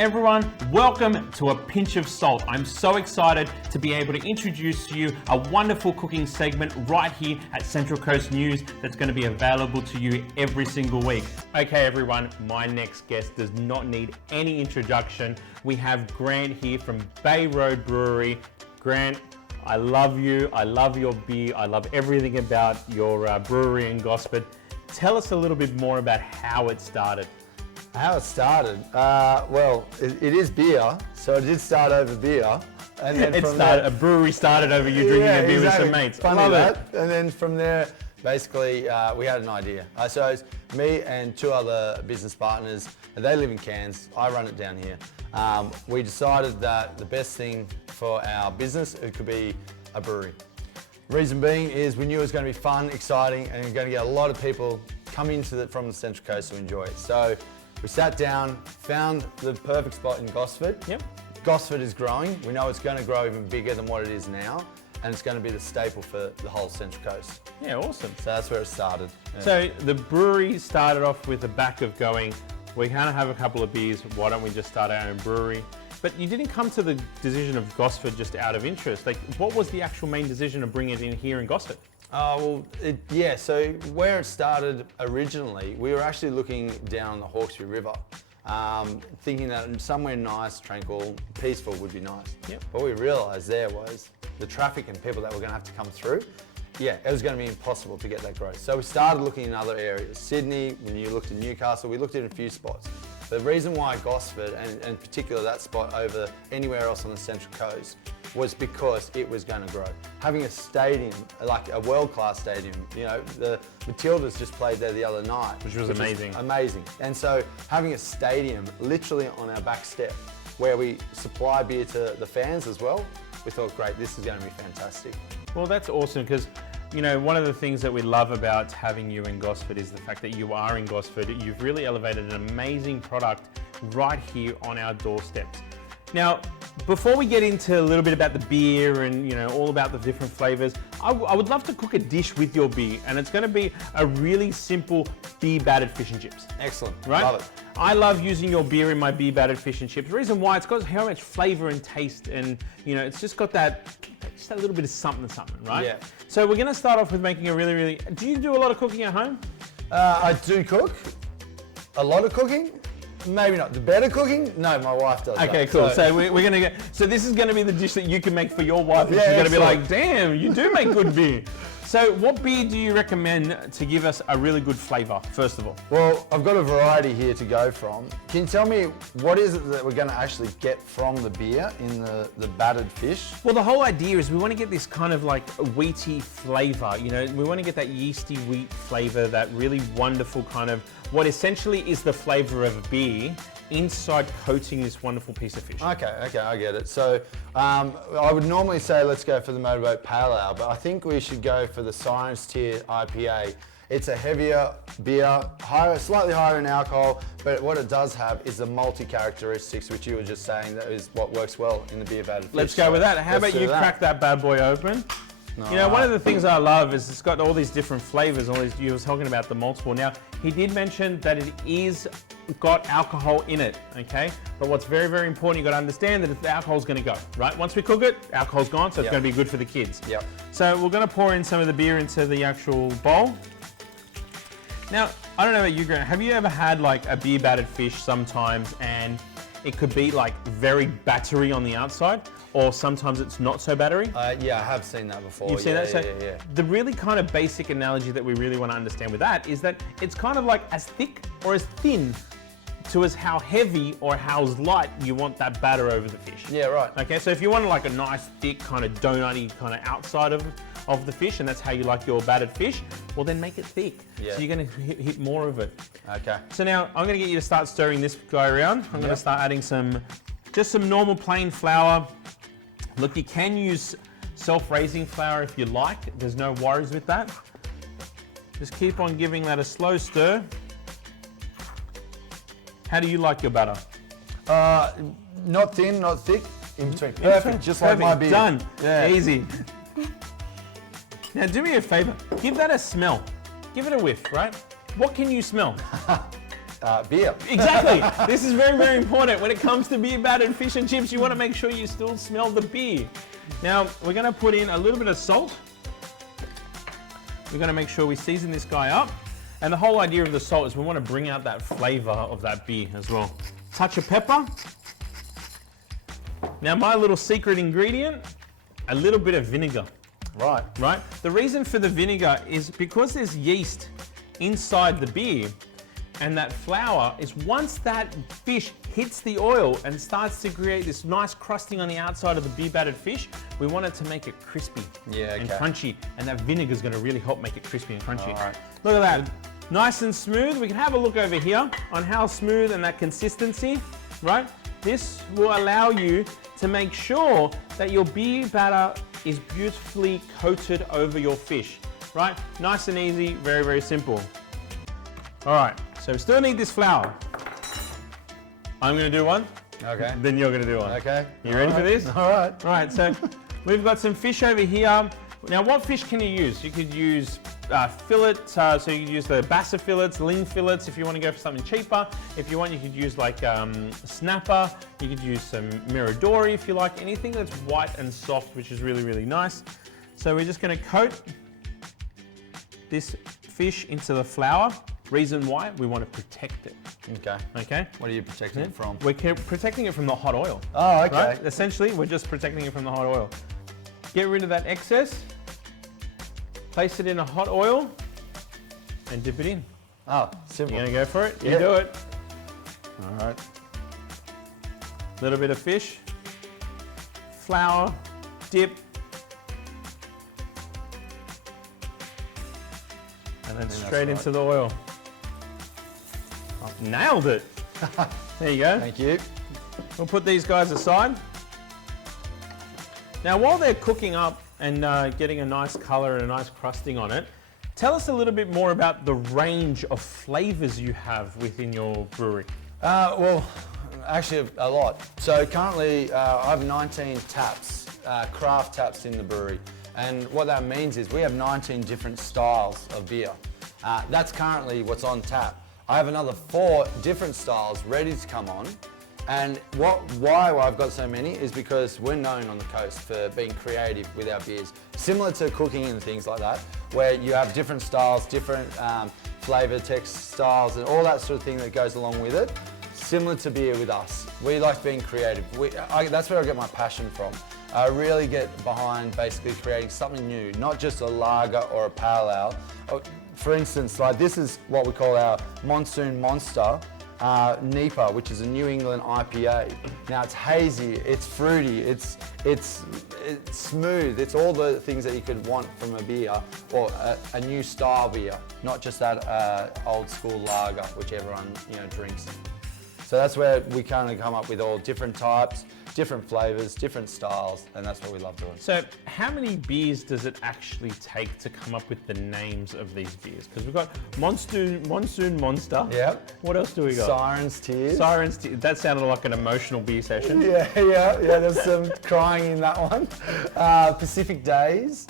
Everyone, welcome to A Pinch of Salt. I'm so excited to be able to introduce to you a wonderful cooking segment right here at Central Coast News that's going to be available to you every single week. Okay everyone, my next guest does not need any introduction. We have Grant here from Bay Rd Brewery. Grant, I love you, I love your beer, I love everything about your brewery in Gosford. Tell us a little bit more about how it started. How it started? Well, it is beer, so it did start over beer. And then A brewery started over you drinking a beer with some mates. Funny that. And then from there, basically, we had an idea. So it's me and two other business partners, and they live in Cairns. I run it down here. We decided that the best thing for our business, it could be a brewery. Reason being is we knew it was going to be fun, exciting, and we're going to get a lot of people coming from the Central Coast to enjoy it. So we sat down, found the perfect spot in Gosford. Yep. Gosford is growing. We know it's going to grow even bigger than what it is now, and it's going to be the staple for the whole Central Coast. Yeah, awesome. So that's where it started. Yeah. So the brewery started off with the back of going, we kind of have a couple of beers, why don't we just start our own brewery? But you didn't come to the decision of Gosford just out of interest. Like, what was the actual main decision of bringing it in here in Gosford? So where it started originally, we were actually looking down the Hawkesbury River, thinking that somewhere nice, tranquil, peaceful would be nice. Yep. What we realised there was the traffic and people that were going to have to come through, it was going to be impossible to get that growth. So we started looking in other areas. Sydney, when you looked at Newcastle, we looked at a few spots. The reason why Gosford, and in particular that spot over anywhere else on the Central Coast, was because it was going to grow. Having a stadium, like a world-class stadium, the Matildas just played there the other night. Which was amazing. Amazing. And so having a stadium literally on our back step where we supply beer to the fans as well, we thought, great, this is going to be fantastic. Well, that's awesome because, one of the things that we love about having you in Gosford is the fact that you are in Gosford. You've really elevated an amazing product right here on our doorsteps. Now, before we get into a little bit about the beer and all about the different flavors, I would love to cook a dish with your beer, and it's going to be a really simple beer battered fish and chips. Excellent, right? Love it. I love using your beer in my beer battered fish and chips. The reason why, it's got how much flavor and taste, and it's just got that little bit of something, right? Yeah. So we're going to start off with making a really, do you do a lot of cooking at home? I do cook. A lot of cooking. Maybe not. The better cooking? No, my wife does. Okay, cool. So we're going to get. So this is going to be the dish that you can make for your wife, and she's going to be like, "Damn, you do make good beer." So what beer do you recommend to give us a really good flavour? First of all. Well, I've got a variety here to go from. Can you tell me what is it that we're going to actually get from the beer in the battered fish? Well, the whole idea is we want to get this kind of like wheaty flavour. We want to get that yeasty wheat flavour, that really wonderful kind of what essentially is the flavour of a beer inside coating this wonderful piece of fish. Okay, I get it. So I would normally say let's go for the Motorboat Pale Ale, but I think we should go for the Science Tier IPA. It's a heavier beer, slightly higher in alcohol, but what it does have is the malty characteristics, which you were just saying that is what works well in the beer battered fish. Let's go with that. How about you crack that bad boy open? One of the things I love is it's got all these different flavors. You were talking about the multiple. Now, he did mention that it is got alcohol in it, okay? But what's very, very important, you got to understand that if the alcohol's going to go, right? Once we cook it, alcohol's gone, so it's going to be good for the kids. Yep. So we're going to pour in some of the beer into the actual bowl. Now, I don't know about you, Grant. Have you ever had like a beer battered fish sometimes, and it could be like very battery on the outside, or sometimes it's not so battery? Yeah, I have seen that before. You've seen that? So yeah. The really kind of basic analogy that we really want to understand with that is that it's kind of like as thick or as thin to as how heavy or how light you want that batter over the fish. Yeah, right. Okay, so if you want like a nice thick kind of donutty kind of outside of the fish, and that's how you like your battered fish, well then make it thick. Yeah. So you're going to hit more of it. Okay. So now I'm going to get you to start stirring this guy around. I'm going to start adding just some normal plain flour. Look, you can use self-raising flour if you like. There's no worries with that. Just keep on giving that a slow stir. How do you like your batter? Not thin, not thick, in between. Perfect, just like my beer. Done. Yeah. Easy. Now do me a favor. Give that a smell. Give it a whiff, right? What can you smell? beer. Exactly. This is very, very important. When it comes to beer battered fish and chips, you want to make sure you still smell the beer. Now, we're going to put in a little bit of salt. We're going to make sure we season this guy up. And the whole idea of the salt is we want to bring out that flavor of that beer as well. Touch of pepper. Now, my little secret ingredient, a little bit of vinegar. Right. Right? The reason for the vinegar is because there's yeast inside the beer, and that flour is once that fish hits the oil and starts to create this nice crusting on the outside of the beer battered fish, we want it to make it crispy and crunchy, and that vinegar is going to really help make it crispy and crunchy. All right. Look at that, nice and smooth. We can have a look over here on how smooth and that consistency, right? This will allow you to make sure that your beer batter is beautifully coated over your fish, right? Nice and easy, very, very simple. All right, so we still need this flour. I'm gonna do one. Okay. Then you're gonna do one. Okay. You ready for this? All right. All right, so we've got some fish over here. Now, what fish can you use? You could use fillet, so you could use the bassa fillets, ling fillets if you want to go for something cheaper. If you want, you could use like snapper. You could use some miradori if you like, anything that's white and soft, which is really, really nice. So we're just going to coat this fish into the flour. Reason why, we want to protect it. Okay. Okay? What are you protecting it from? We're protecting it from the hot oil. Oh, okay. Right? Essentially, we're just protecting it from the hot oil. Get rid of that excess, place it in a hot oil, and dip it in. Oh, simple. You gonna go for it? You Yeah. do it. All right. Little bit of fish, flour, dip, and then straight into the oil. Oh, nailed it. There you go. Thank you. We'll put these guys aside. Now, while they're cooking up and getting a nice color and a nice crusting on it, tell us a little bit more about the range of flavors you have within your brewery. Well, actually a lot. So currently I have 19 taps, craft taps in the brewery. And what that means is we have 19 different styles of beer. That's currently what's on tap. I have another 4 different styles ready to come on. And why I've got so many is because we're known on the coast for being creative with our beers. Similar to cooking and things like that, where you have different styles, different flavor, text styles, and all that sort of thing that goes along with it. Similar to beer with us. We like being creative. That's where I get my passion from. I really get behind basically creating something new, not just a lager or a pale ale. For instance, like this is what we call our Monsoon Monster. NEPA, which is a New England IPA. Now it's hazy, it's fruity, it's smooth, it's all the things that you could want from a beer, or a new style beer, not just that old school lager, which everyone drinks. So that's where we kind of come up with all different types, different flavors, different styles, and that's what we love doing. So how many beers does it actually take to come up with the names of these beers? Because we've got Monsoon Monster. Yep. What else do we got? Sirens Tears. Sirens Tears. That sounded like an emotional beer session. Yeah, there's some crying in that one. Pacific Days,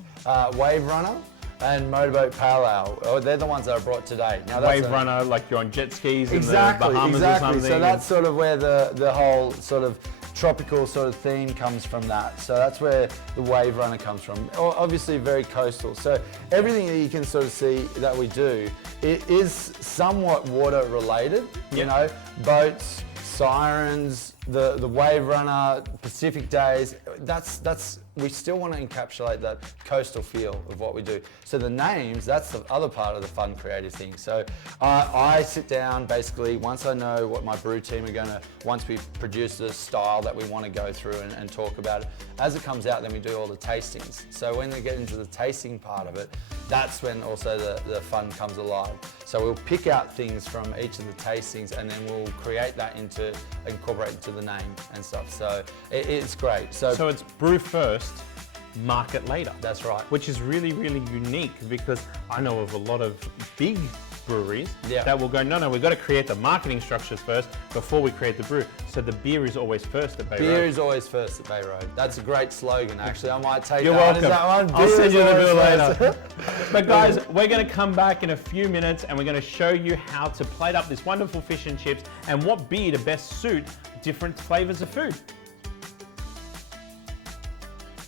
Wave Runner, and Motorboat Pale Ale. Oh, they're the ones that I brought today. Now, Wave Runner, like you're on jet skis in the Bahamas or something. So that's sort of where the whole sort of tropical sort of theme comes from that. So that's where the Wave Runner comes from. Obviously very coastal. So everything that you can sort of see that we do, it is somewhat water related, you know, boats, sirens, the Wave Runner, Pacific Days, we still want to encapsulate that coastal feel of what we do. So the names, that's the other part of the fun creative thing. So I sit down basically once I know what my brew team are gonna, once we've produced the style that we want to go through and talk about it, as it comes out then we do all the tastings. So when they get into the tasting part of it, that's when also the fun comes alive. So we'll pick out things from each of the tastings and then we'll create that incorporate into the name and stuff. So it's great. So it's brew first, market later. That's right. Which is really, really unique because I know of a lot of big breweries Yeah. that will go, no, we've got to create the marketing structures first before we create the brew. So the beer is always first at Bay Rd. Beer is always first at Bay Rd. That's a great slogan, actually. I might take You're that welcome. as that one. I'll Beer send is you the always bill first. later. But guys, we're going to come back in a few minutes and we're going to show you how to plate up this wonderful fish and chips and what beer to best suit different flavors of food.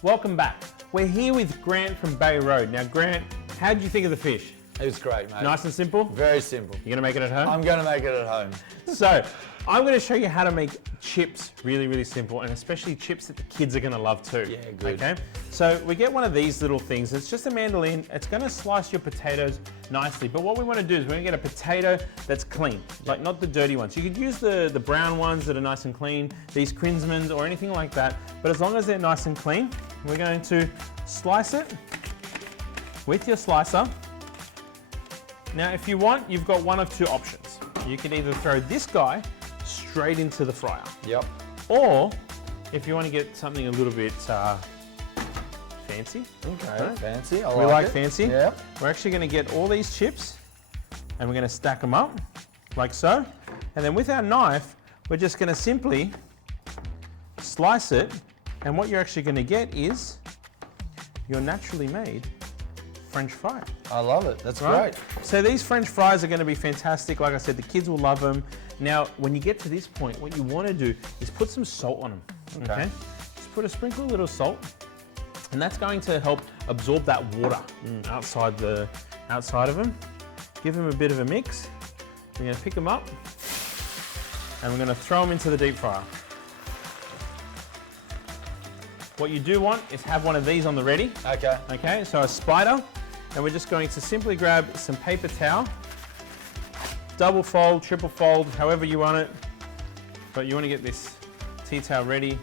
Welcome back. We're here with Grant from Bay Rd. Now, Grant, how did you think of the fish? It was great, mate. Nice and simple? Very simple. You're gonna make it at home? I'm going to make it at home. So, I'm gonna show you how to make chips really, really simple, and especially chips that the kids are gonna love too. Yeah, good. Okay? So, we get one of these little things. It's just a mandolin. It's gonna slice your potatoes nicely, but what we wanna do is we're gonna get a potato that's clean, like not the dirty ones. You could use the brown ones that are nice and clean, these Krinsmans or anything like that, but as long as they're nice and clean, we're going to slice it with your slicer. Now, if you want, you've got one of two options. You can either throw this guy straight into the fryer. Yep. Or, if you want to get something a little bit fancy. Okay, Right. fancy. I We like it. fancy. Yep. We're actually going to get all these chips and we're going to stack them up like so. And then with our knife, we're just going to simply slice it. And what you're actually going to get is your naturally made French fry. I love it. That's Right? great. So these French fries are going to be fantastic. Like I said, the kids will love them. Now, when you get to this point, what you want to do is put some salt on them. Okay. Just put a sprinkle of little salt, and that's going to help absorb that water outside of them. Give them a bit of a mix. We're going to pick them up, and we're going to throw them into the deep fryer. What you do want is have one of these on the ready. Okay. Okay, so a spider, and we're just going to simply grab some paper towel, double fold, triple fold, however you want it, but you want to get this tea towel ready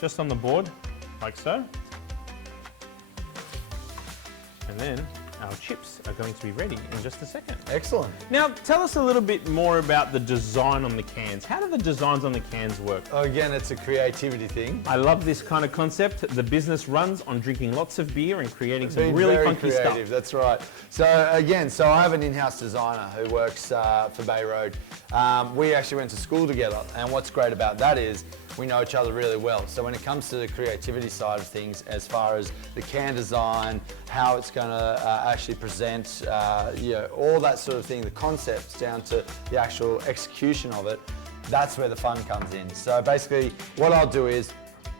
just on the board, like so. And then our chips are going to be ready in just a second. Excellent. Now, tell us a little bit more about the design on the cans. How do the designs on the cans work? Again, it's a creativity thing. I love this kind of concept. The business runs on drinking lots of beer and creating some Being really very funky creative, stuff. that's right. So again, I have an in-house designer who works for Bay Rd. We actually went to school together, and what's great about that is we know each other really well. So when it comes to the creativity side of things, as far as the can design, how it's going to actually present, all that sort of thing, the concepts down to the actual execution of it, that's where the fun comes in. So basically, what I'll do is,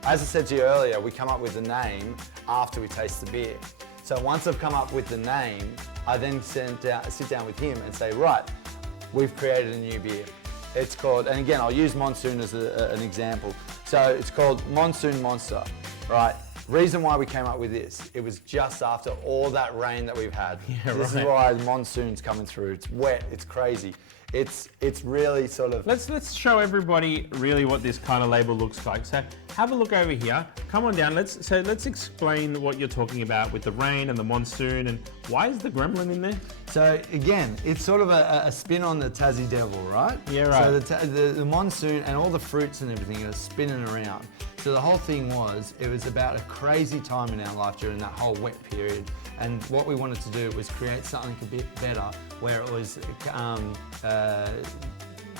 as I said to you earlier, we come up with the name after we taste the beer. So once I've come up with the name, I then sit down with him and say, right, we've created a new beer. It's called, and again, I'll use Monsoon as an example. So it's called Monsoon Monster, right? Reason why we came up with this, it was just after all that rain that we've had. Yeah, this right. is why the monsoon's coming through. It's wet, it's crazy. It's really sort of... Let's show everybody really what this kind of label looks like. So have a look over here. Come on down. Let's explain what you're talking about with the rain and the monsoon, and why is the gremlin in there? So again, it's sort of a spin on the Tassie Devil, right? Yeah, right. So the monsoon and all the fruits and everything are spinning around. So the whole thing was, it was about a crazy time in our life during that whole wet period. And what we wanted to do was create something a bit better, where it was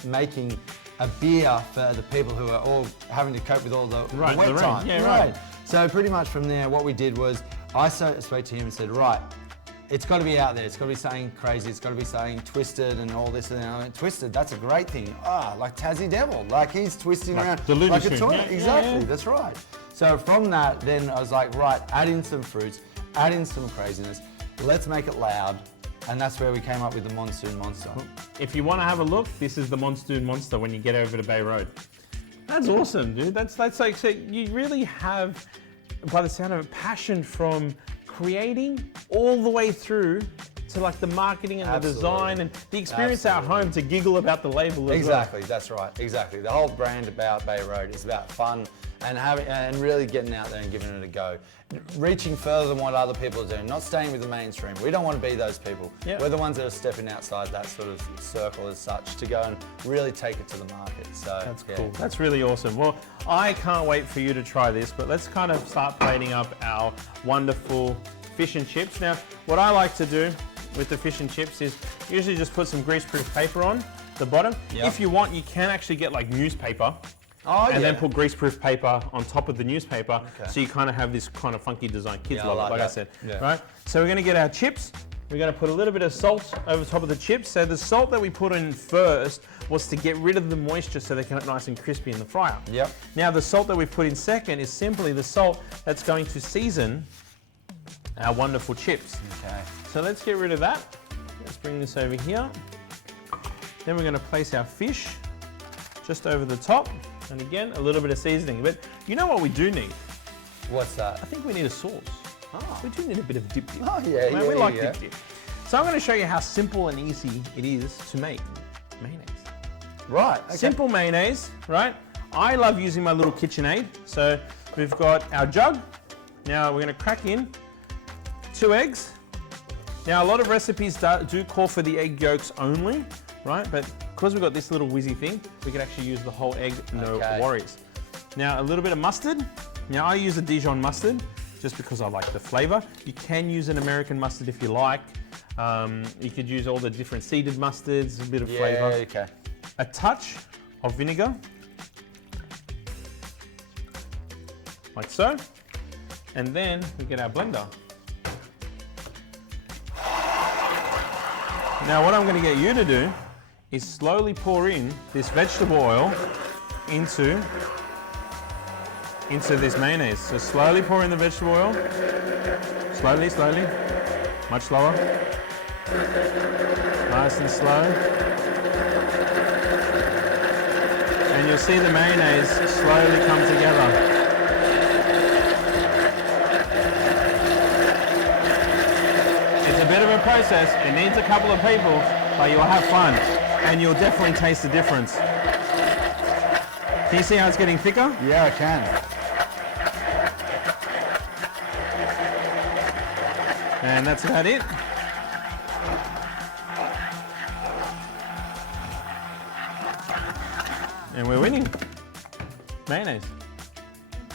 making a beer for the people who are all having to cope with all the Right, wet the rain. time. Yeah, right. So pretty much from there, what we did was, I spoke to him and said, right, it's got to be out there. It's got to be something crazy. It's got to be something twisted and all this. And I went, twisted, that's a great thing. Like Tassie Devil, like he's twisting Like around the Looney like a Tunes. toy. Yeah, Exactly, yeah. that's right. So from that, then I was like, right, add in some fruits, add in some craziness. Let's make it loud. And that's where we came up with the Monsoon Monster. If you want to have a look, this is the Monsoon Monster when you get over to Bay Rd. That's awesome, dude. That's like, so you really have, by the sound of it, passion from creating all the way through to like the marketing and Absolutely. the design and the experience at home to giggle about the label as Exactly, that's right, exactly. The whole brand about Bay Rd is about fun and really getting out there and giving it a go. Reaching further than what other people are doing, not staying with the mainstream. We don't want to be those people. Yep. We're the ones that are stepping outside that sort of circle as such to go and really take it to the market. So That's yeah. cool. That's really awesome. Well, I can't wait for you to try this, but let's kind of start plating up our wonderful fish and chips. Now, what I like to do with the fish and chips is usually just put some greaseproof paper on the bottom. Yep. If you want, you can actually get like newspaper. Oh, and then put greaseproof paper on top of the newspaper, Okay. so you kind of have this kind of funky design. Kids Yeah, love I it, like I that. said. Yeah. Right? So we're going to get our chips. We're going to put a little bit of salt over top of the chips. So the salt that we put in first was to get rid of the moisture so they can get nice and crispy in the fryer. Yep. Now the salt that we put in second is simply the salt that's going to season our wonderful chips. Okay. So let's get rid of that. Let's bring this over here. Then we're going to place our fish just over the top. And again, a little bit of seasoning. But you know what we do need? What's that? I think we need a sauce. Oh. We do need a bit of dip. Oh, yeah, Man, yeah, we like yeah. dip. So I'm going to show you how simple and easy it is to make mayonnaise. Right. Okay. Simple mayonnaise, right? I love using my little KitchenAid. So we've got our jug. Now we're going to crack in 2 eggs. Now a lot of recipes do call for the egg yolks only, right? But because we've got this little whizzy thing, we can actually use the whole egg, no Okay. worries. Now a little bit of mustard. Now I use a Dijon mustard just because I like the flavor. You can use an American mustard if you like. You could use all the different seeded mustards, a bit of flavor. Okay. A touch of vinegar, like so. And then we get our blender. Now what I'm going to get you to do is slowly pour in this vegetable oil into this mayonnaise. So slowly pour in the vegetable oil. Slowly, slowly. Much slower. Nice and slow. And you'll see the mayonnaise slowly come together. It's a bit of a process. It needs a couple of people, but you'll have fun. And you'll definitely taste the difference. Can you see how it's getting thicker? Yeah, I can. And that's about it. And we're winning. Mayonnaise.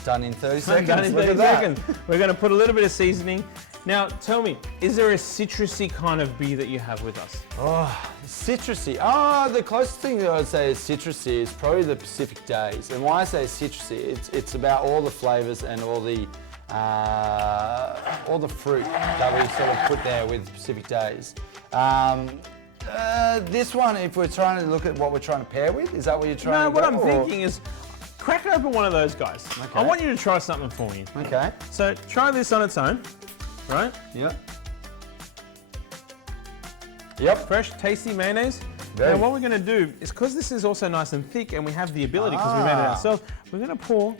Done in 30 seconds. Done in Look 30 at that. seconds. We're going to put a little bit of seasoning. Now, tell me, is there a citrusy kind of beer that you have with us? Oh, citrusy. Oh, the closest thing that I would say is citrusy is probably the Pacific Days. And why I say citrusy, it's about all the flavors and all the fruit that we sort of put there with Pacific Days. This one, if we're trying to look at what we're trying to pair with, is that what you're trying No, to what go, I'm or- thinking is crack open one of those guys. Okay. I want you to try something for me. Okay. So try this on its own, right? Yep. Yep. Fresh, tasty mayonnaise. Very. Now what we're going to do is, because this is also nice and thick and we have the ability, because we made it ourselves, we're going to pour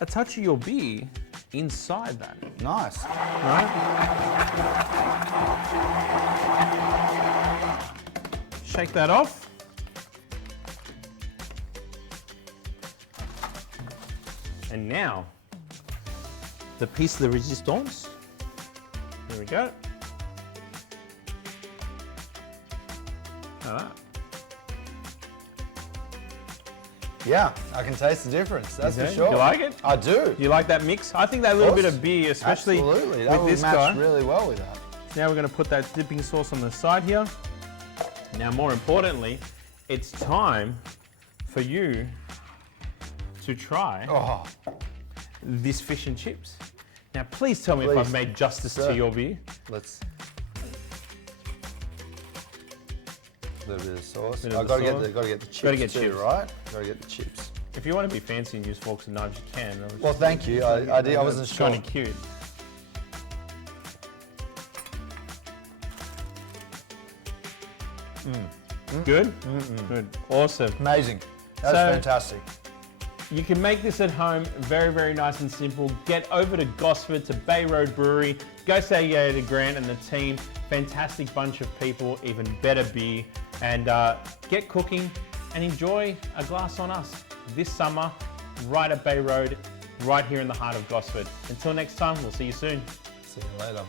a touch of your beer inside that, Nice. right? Shake that off. And now, the piece de resistance. There we go. All right. Yeah, I can taste the difference. That's for do? sure. You like it? I do. You like that mix? I think that little bit course. of beer, especially Absolutely. That with would this match guy. really well with that. Now we're going to put that dipping sauce on the side here. Now, more importantly, it's time for you to try Oh, this fish and chips. Now, please tell me if Please. I've made justice Sir. to your beer. let's. A little bit of sauce. Bit of I've the got to sauce. get the chips Gotta get too, chips. right? Got to get the chips. If you want to be fancy and use forks and knives, you can. Well, thank you. I wasn't It's sure. kind of cute. Good? Good. Awesome. Amazing. That's So- fantastic. You can make this at home, very, very nice and simple. Get over to Gosford, to Bay Rd Brewery. Go say yeah to Grant and the team. Fantastic bunch of people, even better beer. And get cooking and enjoy a glass on us this summer, right at Bay Road, right here in the heart of Gosford. Until next time, we'll see you soon. See you later.